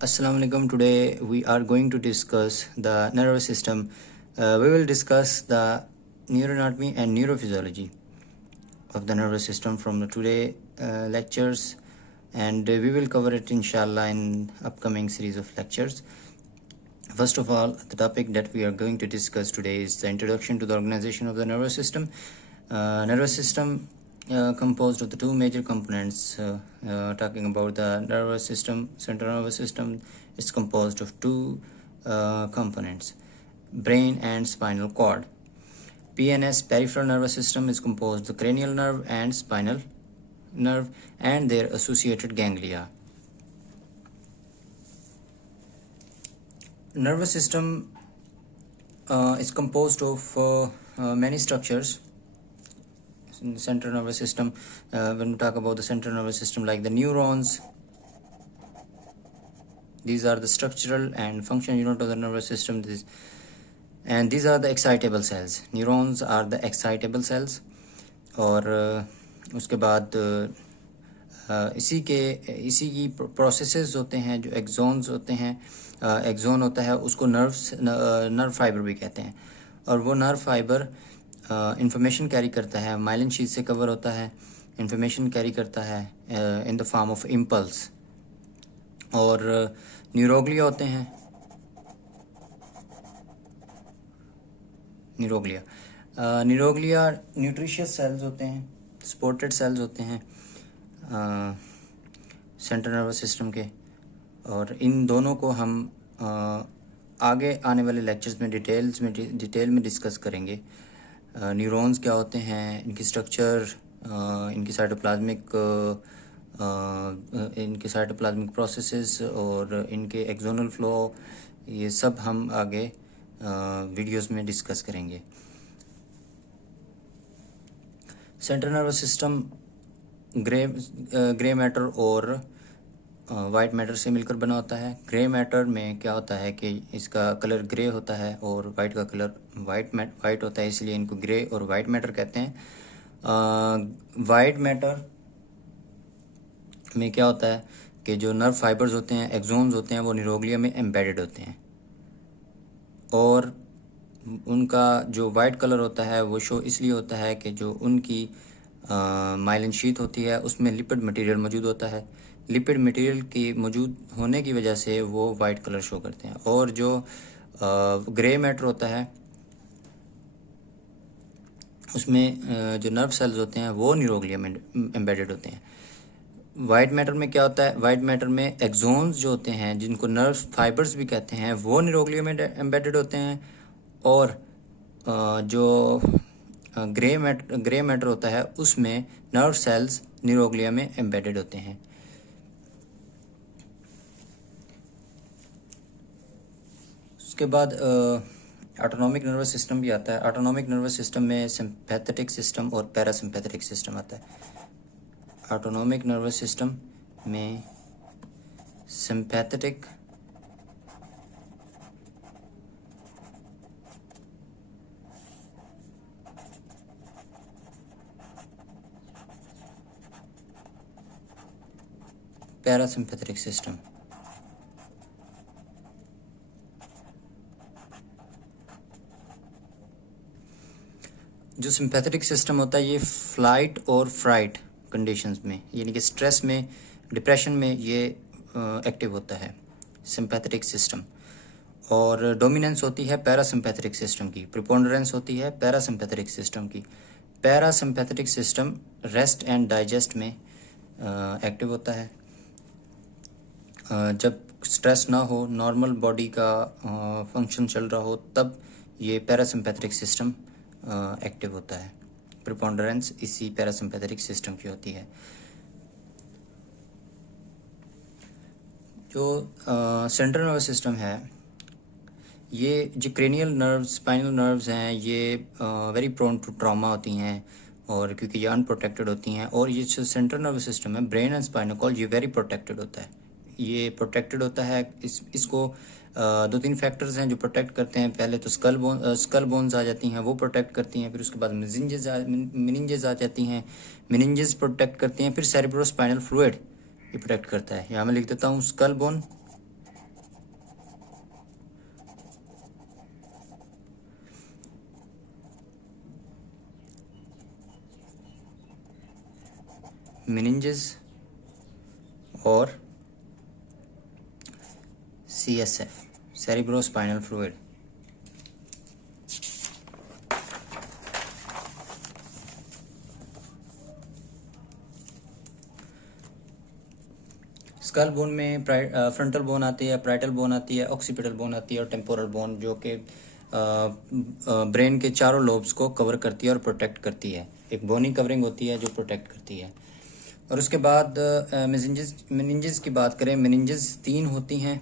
Assalamu alaikum. Today we are going to discuss the nervous system. We will discuss the neuroanatomy and neurophysiology of the nervous system from the today lectures, and we will cover it inshallah in upcoming series of lectures. First of all, the topic that we are going to discuss today is the introduction to the organization of the nervous system. Nervous system composed of the two major components. Talking about the nervous system, central nervous system, is composed of two components, brain and spinal cord. PNS, peripheral nervous system, is composed of the cranial nerve and spinal nerve and their associated ganglia. Nervous system is composed of many structures. In the central nervous system, when we talk about the central nervous system, like the neurons, these are the structural and functional unit of the nervous system. And these are the excitable cells. Neurons are the excitable cells. और उसके बाद इसी की processes होते हैं जो exons होते हैं. एक्सोन होता है उसको नर्व फाइबर भी कहते हैं, और वो नर्व फाइबर इंफॉर्मेशन कैरी करता है, माइलिन शीट से कवर होता है, इंफॉर्मेशन कैरी करता है in the form of impulse. और न्यूरोग्लिया होते हैं. न्यूरोग्लिया न्यूट्रिशियस सेल्स होते हैं, सपोर्टेड सेल्स होते हैं सेंट्रल नर्वस सिस्टम के. और इन दोनों को हम आगे आने वाले लेक्चर्स में डिटेल में डिस्कस करेंगे. न्यूरॉन्स क्या होते हैं, इनकी स्ट्रक्चर, इनकी साइटोप्लाज्मिक प्रोसेसेस और इनके एक्सोनल फ्लो, ये सब हम आगे वीडियोस में डिस्कस करेंगे. Central nervous system grey matter और वाइट मैटर से मिलकर बना होता है. ग्रे मैटर में क्या होता है कि इसका कलर ग्रे होता है और वाइट का कलर वाइट होता है, इसलिए इनको ग्रे और वाइट मैटर कहते हैं. वाइट मैटर में क्या होता है कि जो नर्व फाइबर्स होते हैं, एक्सोन्स होते हैं, वो न्यूरोग्लिया में एम्बेडेड होते हैं, और उनका जो वाइट कलर होता है वो शो इसलिए होता है कि जो उनकी माइलिन शीट होती है उसमें लिपिड मटेरियल मौजूद होता है. लिपिड मटेरियल की मौजूद होने की वजह से वो वाइट कलर शो करते हैं. और जो ग्रे मैटर होता है उसमें जो नर्व सेल्स होते हैं वो न्यूरोग्लिया में एम्बेडेड होते हैं. वाइट मैटर में क्या होता है, वाइट मैटर में एक्सोन्स जो होते हैं, जिनको नर्व फाइबर्स भी कहते हैं, वो न्यूरोग्लिया में एम्बेडेड होते हैं. और जो ग्रे मैटर होता है उसमें नर्व सेल्स न्यूरोग्लिया में एम्बेडेड होते हैं. उसके बाद ऑटोनॉमिक नर्वस सिस्टम भी आता है. ऑटोनॉमिक नर्वस सिस्टम में सिंपैथेटिक सिस्टम और पैरासिम्पैथेटिक सिस्टम आता है. ऑटोनॉमिक नर्वस सिस्टम में सिंपैथेटिक पैरासिम्पैथेटिक सिस्टम. जो सिंपैथेटिक सिस्टम होता है ये फ्लाइट और फ्राइट कंडीशंस में, यानी कि स्ट्रेस में, डिप्रेशन में ये एक्टिव होता है सिंपैथेटिक सिस्टम. और डोमिनेंस होती है पैरासिम्पैथेटिक सिस्टम की, प्रिपोंडरेंस होती है पैरासिम्पैथेटिक सिस्टम की. Parasympathetic system rest and digest में एक्टिव होता है. जब स्ट्रेस ना हो, नॉर्मल बॉडी का फंक्शन चल रहा हो, तब ये पैरासिम्पैथेटिक सिस्टम एक्टिव होता है. प्रिपोंडरेंस इसी पैरासिम्पैथेटिक सिस्टम की होती है. जो सेंट्रल नर्वस सिस्टम है, ये जो क्रेनियल नर्व्स, स्पाइनल नर्व्स हैं, ये वेरी प्रोन टू ट्रॉमा होती हैं, और क्योंकि ये अनप्रोटेक्टेड होती हैं. और ये जो सेंट्रल नर्वस सिस्टम है, ब्रेन एंड स्पाइनल कॉर्ड, ये वेरी प्रोटेक्टेड होता है. ये प्रोटेक्टेड होता है, इसको 2-3 फैक्टर्स हैं जो प्रोटेक्ट करते हैं. पहले तो स्कल बोन्स आ जाती हैं, वो प्रोटेक्ट करती हैं. फिर उसके बाद मेनिंजेस आ जाती हैं, मेनिंजेस प्रोटेक्ट करती हैं. फिर सेरेब्रोस्पाइनल फ्लूइड ये प्रोटेक्ट करता है. यहाँ मैं लिख देता हूँ स्कल बोन, meninges और CSF, cerebrospinal fluid। Skull bone में फ्रंटल बोन आती है, पैराइटल बोन आती है, ऑक्सीपिटल बोन आती है और टेम्पोरल बोन, जो कि ब्रेन के चारों लोब्स को कवर करती है और प्रोटेक्ट करती है। एक बोनी कवरिंग होती है जो प्रोटेक्ट करती है। और उसके बाद मेनिंजेस की बात करें, मेनिंजेस 3 होती हैं।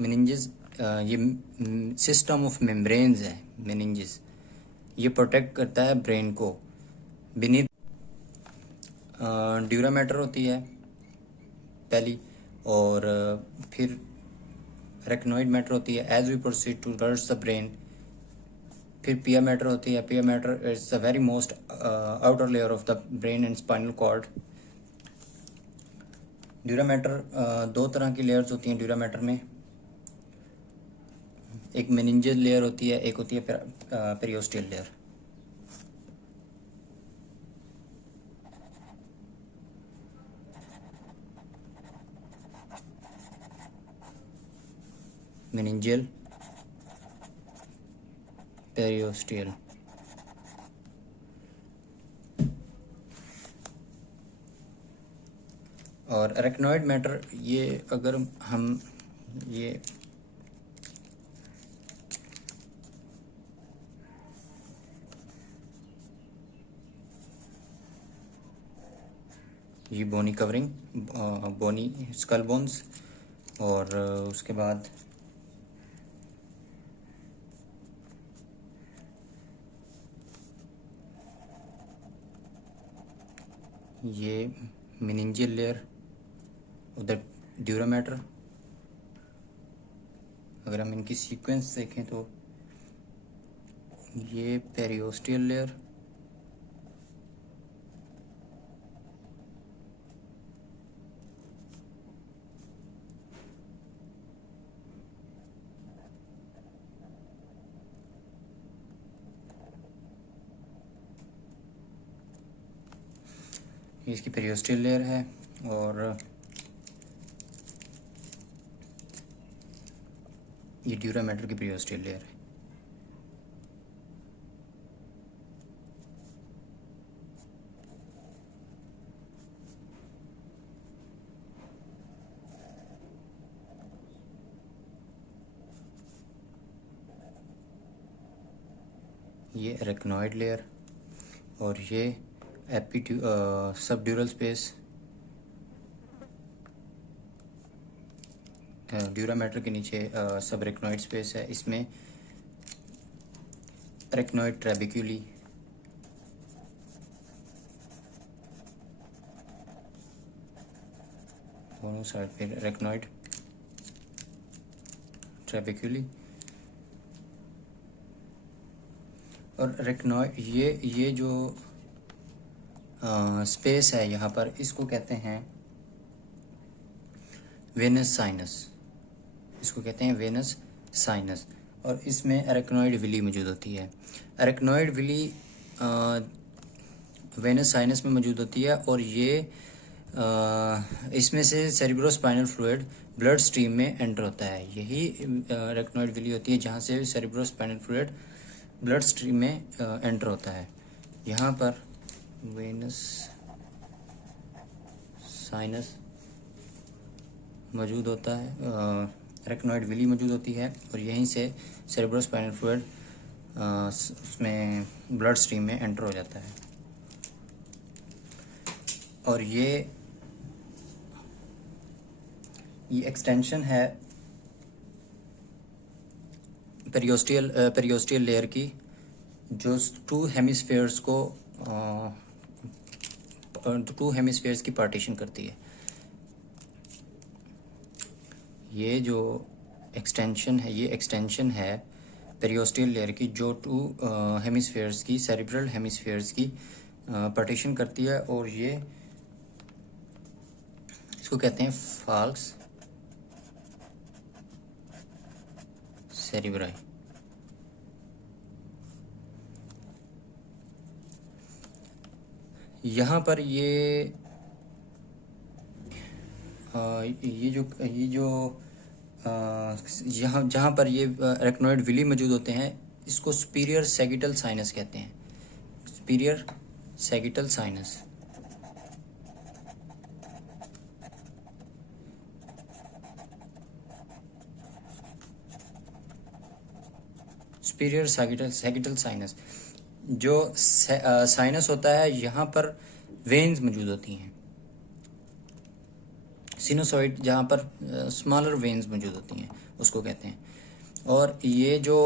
मेनिंजेस ये सिस्टम ऑफ मेम्ब्रेन्स है। मेनिंजेस ये प्रोटेक्ट करता है ब्रेन को। बीनीथ ड्यूरा मैटर होती है पहली, और फिर रेक्नोइड मैटर होती है as we proceed towards the brain. फिर पिया मैटर होती है। Pia matter is the very most outer layer of the brain and spinal cord. Dura matter 2 तरह की लेयर्स होती हैं ड्यूरा मैटर में। एक मेनिंजियल लेयर होती है, एक होती है पेरियोस्टियल लेयर। Meningeal, periosteal. और अरेक्नोइड मैटर, ये अगर हम ये बोनी कवरिंग, बोनी स्कल बोन्स, और उसके बाद ये मेनिंजियल लेयर, उधर ड्यूरा मैटर। अगर हम इनकी सीक्वेंस देखें तो ये पेरियोस्टियल लेयर, इसकी पेरियोस्टियल लेयर है, और ये ड्यूरा मैटर की पेरियोस्टियल लेयर है। ये एरेक्नोइड लेयर, और ये सबड्यूरल स्पेस ड्यूरा मैटर के नीचे सब रेक्नोइड स्पेस है। इसमें रेक्नोइड ट्रेबिक्यूली, दोनों साइड पे रेक्नोइड ट्रेबिक्यूली। और रेक्नोइड ये जो स्पेस है यहाँ पर, इसको कहते हैं वेनस साइनस। इसको कहते हैं वेनस साइनस। और इसमें अरेक्नोइड विली मौजूद होती है। अरेक्नोइड विली वेनस साइनस में मौजूद होती है, और ये इसमें से सेरिब्रोस्पाइनल फ्लूइड ब्लड स्ट्रीम में एंटर होता है। यही अरेक्नोइड विली होती है जहाँ से सेरिब्रोस्पाइनल फ्लूइड ब्लड स्ट्रीम में एंटर होता है। यहाँ पर वेनस साइनस मौजूद होता है, अरेक्नोइड विली मौजूद होती है, और यहीं से सेरेब्रोस्पाइनल फ्लूइड उसमें ब्लड स्ट्रीम में एंटर हो जाता है। और ये एक्सटेंशन है पेरियोस्टियल लेयर की, जो 2 हेमिस्फेयर्स की पार्टीशन करती है। ये जो एक्सटेंशन है पेरियोस्टियल लेयर की, जो 2 हेमिस्फेयर्स की, सेरिब्रल हेमिस्फेयर्स की पार्टीशन करती है। और ये इसको कहते हैं फाल्स सेरिब्राई। यहाँ पर ये जो यहाँ जहाँ पर ये एरेक्नोइड विली मौजूद होते हैं, इसको सुपीरियर सैगिटल साइनस कहते हैं। Superior sagittal sinus. Superior sagittal sinus. जो साइनस होता है, यहाँ पर वेन्स मौजूद होती हैं। सिनुसॉइड जहाँ पर स्मॉलर वेन्स मौजूद होती हैं उसको कहते हैं। और ये जो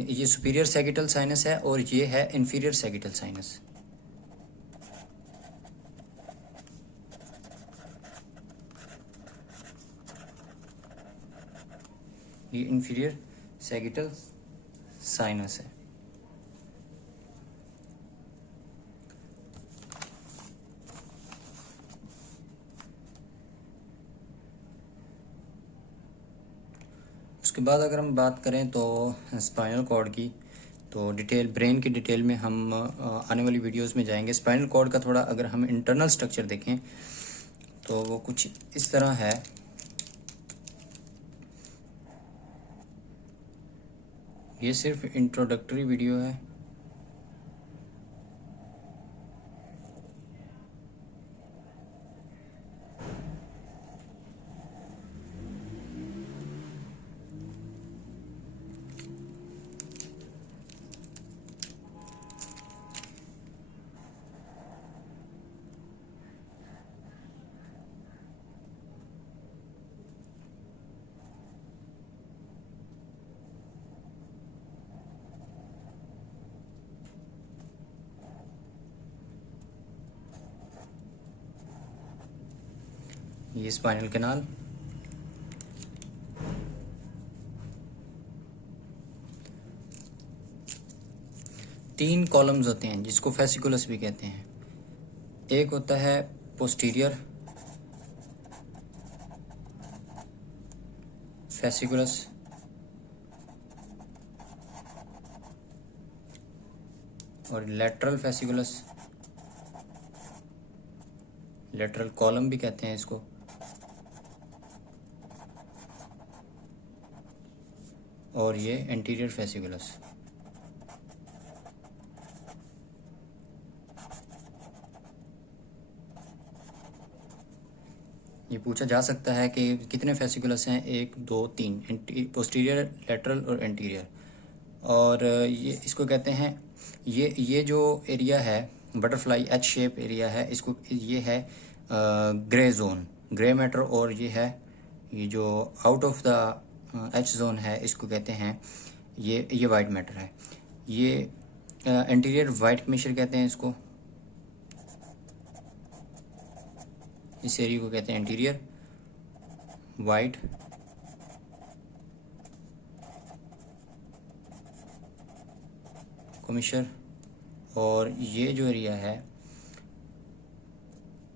ये सुपीरियर सैगिटल साइनस है और ये है इन्फीरियर सैगिटल साइनस। ये इन्फीरियर सैगिटल साइनस है। उसके बाद अगर हम बात करें तो स्पाइनल कॉर्ड की, तो डिटेल ब्रेन की डिटेल में हम आने वाली वीडियोस में जाएंगे। स्पाइनल कॉर्ड का थोड़ा अगर हम इंटरनल स्ट्रक्चर देखें तो वो कुछ इस तरह है। ये सिर्फ इंट्रोडक्टरी वीडियो है। ये स्पाइनल कैनाल। तीन कॉलम्स होते हैं जिसको फेसिकुलस भी कहते हैं। एक होता है पोस्टीरियर फेसिकुलस, और लेटरल फेसिकुलस, लेटरल कॉलम भी कहते हैं इसको। और ये एंटीरियर फेसिकुलस। ये पूछा जा सकता है कि कितने फेसिकुलस हैं, 1 2 3, पोस्टीरियर, लेटरल और एंटीरियर। और ये इसको कहते हैं, ये जो एरिया है बटरफ्लाई एच शेप एरिया है, इसको ये है ग्रे जोन, ग्रे मैटर। और ये जो out of the H zone है, इसको कहते हैं ये वाइट मैटर है। ये एंटीरियर वाइट कमीशर कहते हैं इसको। इस एरिया को कहते हैं एंटीरियर वाइट कमीशर। और ये जो एरिया है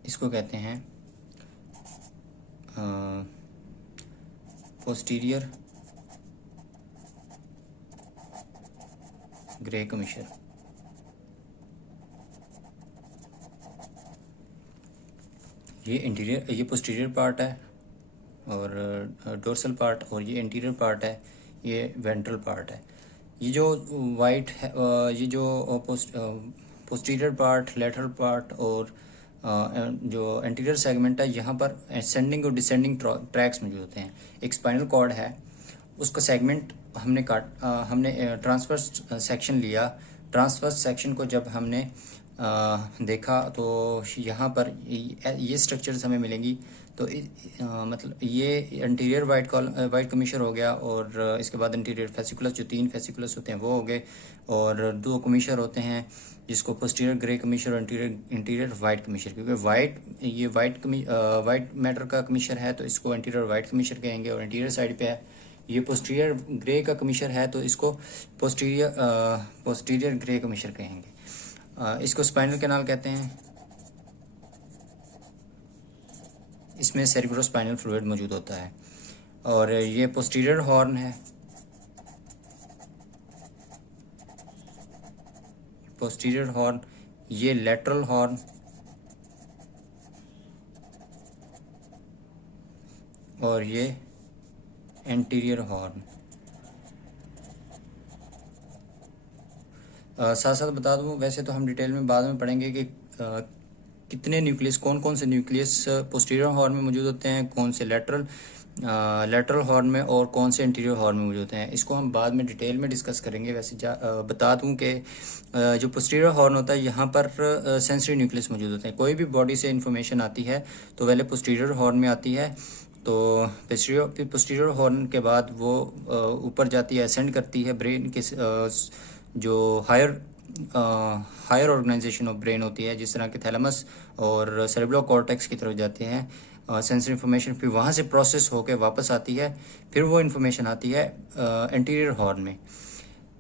इसको कहते हैं पोस्टीरियर ग्रे कमीशर। ये इंटीरियर, ये पोस्टीरियर पार्ट है और डोर्सल पार्ट, और ये इंटीरियर पार्ट है, ये वेंट्रल पार्ट है। ये जो वाइट है, ये जो पोस्टीरियर पार्ट, लेटरल पार्ट और जो एंटीरियर सेगमेंट है, यहाँ पर असेंडिंग और डिसेंडिंग ट्रैक्स मौजूद होते हैं। एक स्पाइनल कॉर्ड है, उसका सेगमेंट हमने ट्रांसवर्स सेक्शन लिया। ट्रांसवर्स सेक्शन को जब हमने देखा तो यहाँ पर ये स्ट्रक्चर्स हमें मिलेंगी। तो मतलब ये इंटीरियर वाइट कमीशर हो गया, और इसके बाद इंटीरियर फेसिकुलस, जो 3 फेसिकुलस होते हैं वो हो गए, और 2 कमीशर होते हैं जिसको पोस्टीरियर ग्रे कमीशर और इंटीरियर वाइट कमीशर। क्योंकि ये वाइट मैटर का कमीशर है तो इसको इंटीरियर वाइट कमीशर कहेंगे, और इंटीरियर साइड पे है ये पोस्टीरियर ग्रे का कमीशर है तो इसको पोस्टीरियर ग्रे कमीशर कहेंगे। इसको स्पाइनल कैनाल कहते हैं। इसमें सेरिब्रोस्पाइनल फ्लूइड मौजूद होता है। और ये पोस्टीरियर हॉर्न है, पोस्टीरियर हॉर्न। ये लेटरल हॉर्न, और ये एंटीरियर हॉर्न। साथ साथ बता दूं, वैसे तो हम डिटेल में बाद में पढ़ेंगे कि कितने न्यूक्लियस, कौन कौन से न्यूक्लियस पोस्टीरियर हॉर्न में मौजूद होते हैं, कौन से लेटरल हॉर्न में और कौन से इंटीरियर हॉर्न में मौजूद होते हैं। इसको हम बाद में डिटेल में डिस्कस करेंगे। वैसे बता दूं कि जो पोस्टीरियर हॉर्न होता है यहाँ पर सेंसरी न्यूक्लियस मौजूद होते हैं। कोई भी बॉडी से इंफॉर्मेशन आती है तो पहले पोस्टीरियर हॉर्न में आती है, तो पोस्टीरियर हॉर्न के बाद वो ऊपर जाती है, असेंड करती है ब्रेन के जो हायर ऑर्गेनाइजेशन ऑफ ब्रेन होती है, जिस तरह के थैलेमस और सेरेब्रो कॉर्टेक्स की तरफ जाते हैं सेंसरी इन्फॉर्मेशन, फिर वहाँ से प्रोसेस होकर वापस आती है, फिर वो इन्फॉर्मेशन आती है एंटीरियर हॉर्न में।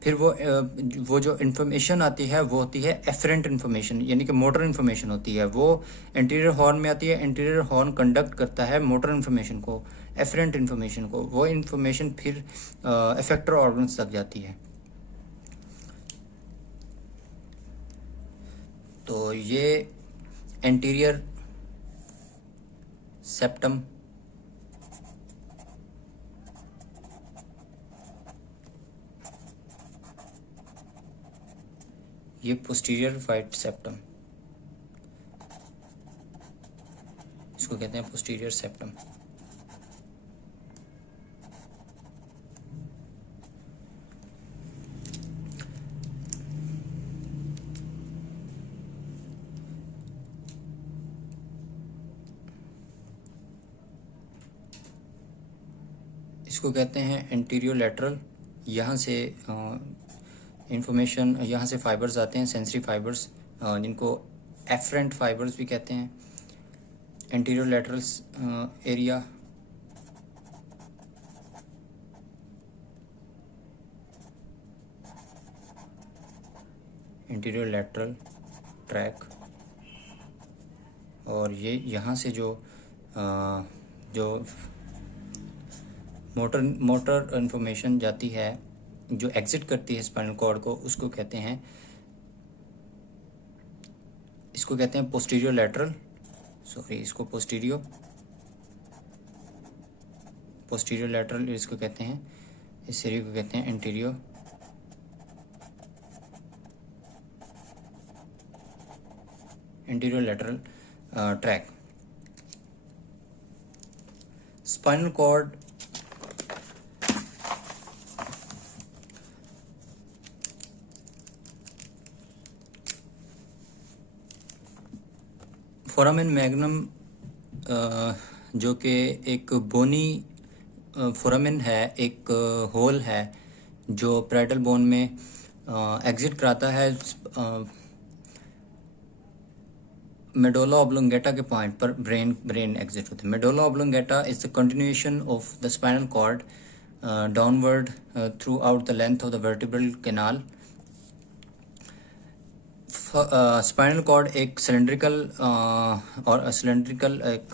फिर वो जो इन्फॉर्मेशन आती है वो होती है एफरेंट इन्फॉर्मेशन, यानी कि मोटर इन्फॉर्मेशन होती है, वो एंटीरियर हॉर्न में आती है। एंटीरियर हॉर्न कंडक्ट करता है मोटर इन्फॉर्मेशन को, एफरेंट इन्फॉर्मेशन को। वो इन्फॉर्मेशन फिर इफेक्टर ऑर्गन्स तक जाती है। तो ये एंटीरियर सेप्टम, ये पोस्टीरियर वाइट सेप्टम, इसको कहते हैं पोस्टीरियर सेप्टम। इसको कहते हैं एंटीरियर लेटरल। यहाँ से इंफॉर्मेशन, यहाँ से फाइबर्स आते हैं, सेंसरी फाइबर्स, जिनको एफरेंट फाइबर्स भी कहते हैं। Anterior laterals area, interior lateral track, और ये यहाँ से जो मोटर इन्फॉर्मेशन जाती है, जो एग्जिट करती है स्पाइनल कॉर्ड को, उसको कहते हैं पोस्टीरियर लेटरल, इसको पोस्टीरियर लेटरल इसको कहते हैं। इस एरिया को कहते हैं anterior lateral tract. Spinal cord foramen magnum, जो कि एक बोनी फोरामेन है, एक होल है जो पैरेटल बोन में एग्जिट कराता है मेडुला ऑब्लोंगेटा के पॉइंट पर। ब्रेन एग्जिट होता है। Medulla oblongata is the continuation of the spinal cord downward throughout the length of the vertebral canal. Spinal cord एक सिलेंड्रिकल एक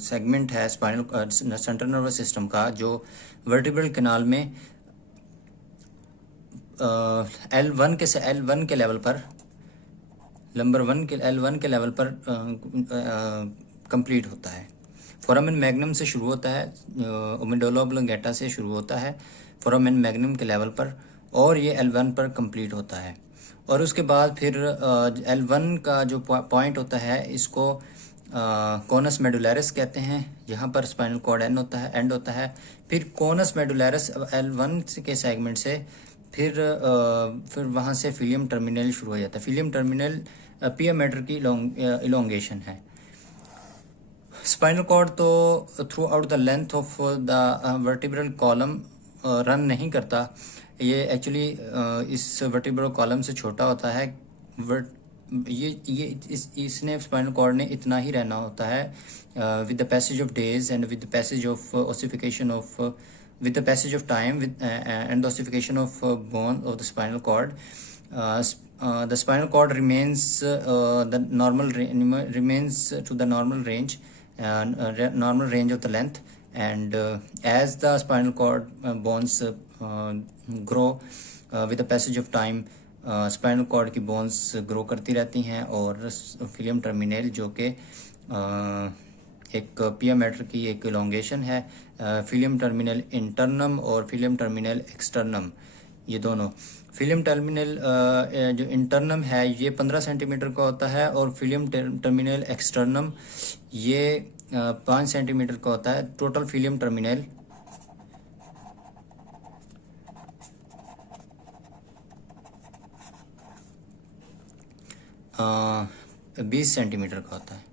सेगमेंट है स्पाइनल सेंट्रल नर्वस सिस्टम का, जो vertebral canal में L1 के level पर, L1 के level पर कंप्लीट होता है। फोरामेन मैग्नम से शुरू होता है, मेडुला ऑब्लोंगेटा से शुरू होता है फोरामेन मैग्नम के लेवल पर, और ये L1 पर कंप्लीट होता है। और उसके बाद फिर L1 का जो पॉइंट होता है, इसको कोनस मेडुलैरिस कहते हैं, जहाँ पर स्पाइनल कॉर्ड एंड होता है। फिर कोनस मेडुलैरिस L1 के सेगमेंट से फिर वहाँ से फिलियम टर्मिनल शुरू हो जाता है। फिलियम टर्मिनल पिया मेटर की इलोंगेशन है। स्पाइनल कॉर्ड तो through out the length of the vertebral column run नहीं करता। ये एक्चुअली इस वर्टिब्रल कॉलम से छोटा होता है। इसने स्पाइनल कॉर्ड ने इतना ही रहना होता है with the passage of days and with the passage of ossification of with the passage of time and the ossification of bone of the spinal cord. The spinal cord remains remains to the normal range of the length, and as the spinal cord bones grow with the passage of time, spinal cord की bones grow करती रहती हैं, और फिलियम terminal जो कि एक पियामीटर की एक इलोंगेशन है, फिल्म टर्मिनल इंटरनम और फिल्म टर्मिनल एक्सटर्नम, ये दोनों। फिल्म टर्मिनल जो इंटरनम है ये 15 सेंटीमीटर का होता है, और फिल्म टर्मिनल एक्सटर्नम ये 5 सेंटीमीटर का होता है। टोटल फिल्म टर्मिनल 20 सेंटीमीटर का होता है।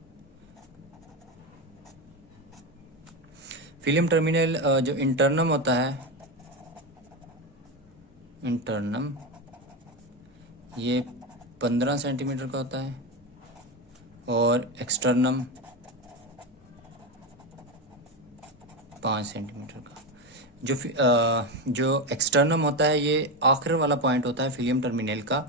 फिल्म टर्मिनल जो इंटरनम होता है, इंटरनम ये 15 सेंटीमीटर का होता है, और एक्सटर्नम 5 सेंटीमीटर का। जो एक्सटर्नम होता है ये आखिर वाला पॉइंट होता है फिल्म टर्मिनल का,